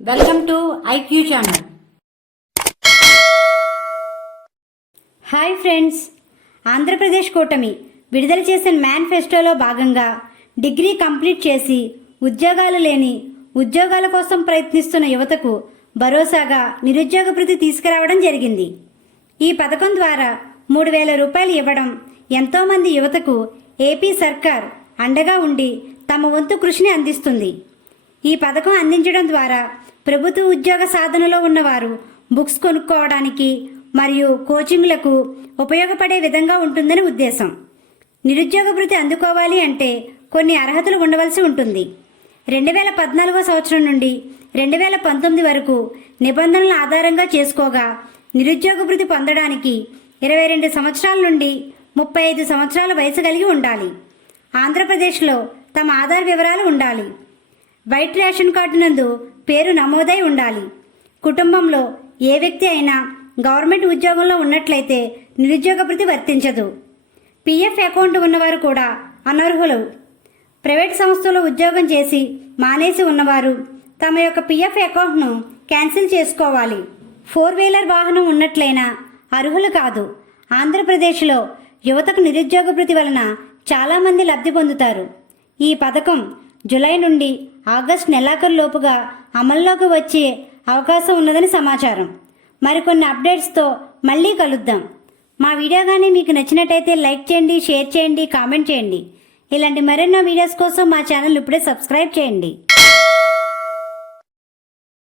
Welcome to IQ channel hi friends Andhra Pradesh కూటమి విడుదల చేసిన మేనిఫెస్టోలో భాగంగా డిగ్రీ కంప్లీట్ చేసి ఉద్యోగాలు లేని ఉద్యోగాల కోసం ప్రయత్నిస్తున్న యువతకు భరోసాగా నిరుద్యోగ భృతి తీసుకురావడం జరిగింది. ఈ పథకం ద్వారా మూడు వేల రూపాయలు ఇవ్వడం ఎంతోమంది యువతకు ఏపీ సర్కార్ అండగా ఉండి తమ వంతు కృషిని అందిస్తుంది. ఈ పథకం అందించడం ద్వారా ప్రభుత్వ ఉద్యోగ సాధనలో ఉన్నవారు బుక్స్ కొనుక్కోవడానికి మరియు కోచింగ్లకు ఉపయోగపడే విధంగా ఉంటుందని ఉద్దేశం. నిరుద్యోగ వృత్తి అందుకోవాలి అంటే కొన్ని అర్హతలు ఉండవలసి ఉంటుంది. రెండు వేల పద్నాలుగో సంవత్సరం నుండి రెండు వేల పంతొమ్మిది వరకు నిబంధనల ఆధారంగా చేసుకోగా నిరుద్యోగ వృత్తి పొందడానికి ఇరవై రెండు సంవత్సరాల నుండి ముప్పై ఐదు సంవత్సరాల వయసు కలిగి ఉండాలి. ఆంధ్రప్రదేశ్లో తమ ఆధార్ వివరాలు ఉండాలి. వైట్ రేషన్ కార్డు నందు పేరు నమోదై ఉండాలి. కుటుంబంలో ఏ వ్యక్తి అయినా గవర్నమెంట్ ఉద్యోగంలో ఉన్నట్లయితే నిరుద్యోగ భృతి వర్తించదు. పీఎఫ్ అకౌంట్ ఉన్నవారు కూడా అనర్హులు. ప్రైవేట్ సంస్థలో ఉద్యోగం చేసి మానేసి ఉన్నవారు తమ యొక్క పీఎఫ్ అకౌంట్ను క్యాన్సిల్ చేసుకోవాలి. ఫోర్ వీలర్ వాహనం ఉన్నట్లయినా అర్హులు కాదు. ఆంధ్రప్రదేశ్లో యువతకు నిరుద్యోగ భృతి వలన చాలామంది లబ్ధి పొందుతారు. ఈ పథకం జులై నుండి ఆగస్టు నెలాఖరులోపుగా అమల్లోకి వచ్చే అవకాశం ఉన్నదని సమాచారం. మరికొన్ని అప్డేట్స్తో మళ్ళీ కలుద్దాం. మా వీడియో కానీ మీకు నచ్చినట్టయితే లైక్ చేయండి షేర్ చేయండి కామెంట్ చేయండి. ఇలాంటి మరెన్నో వీడియోస్ కోసం మా ఛానల్ ఇప్పుడే సబ్స్క్రైబ్ చేయండి.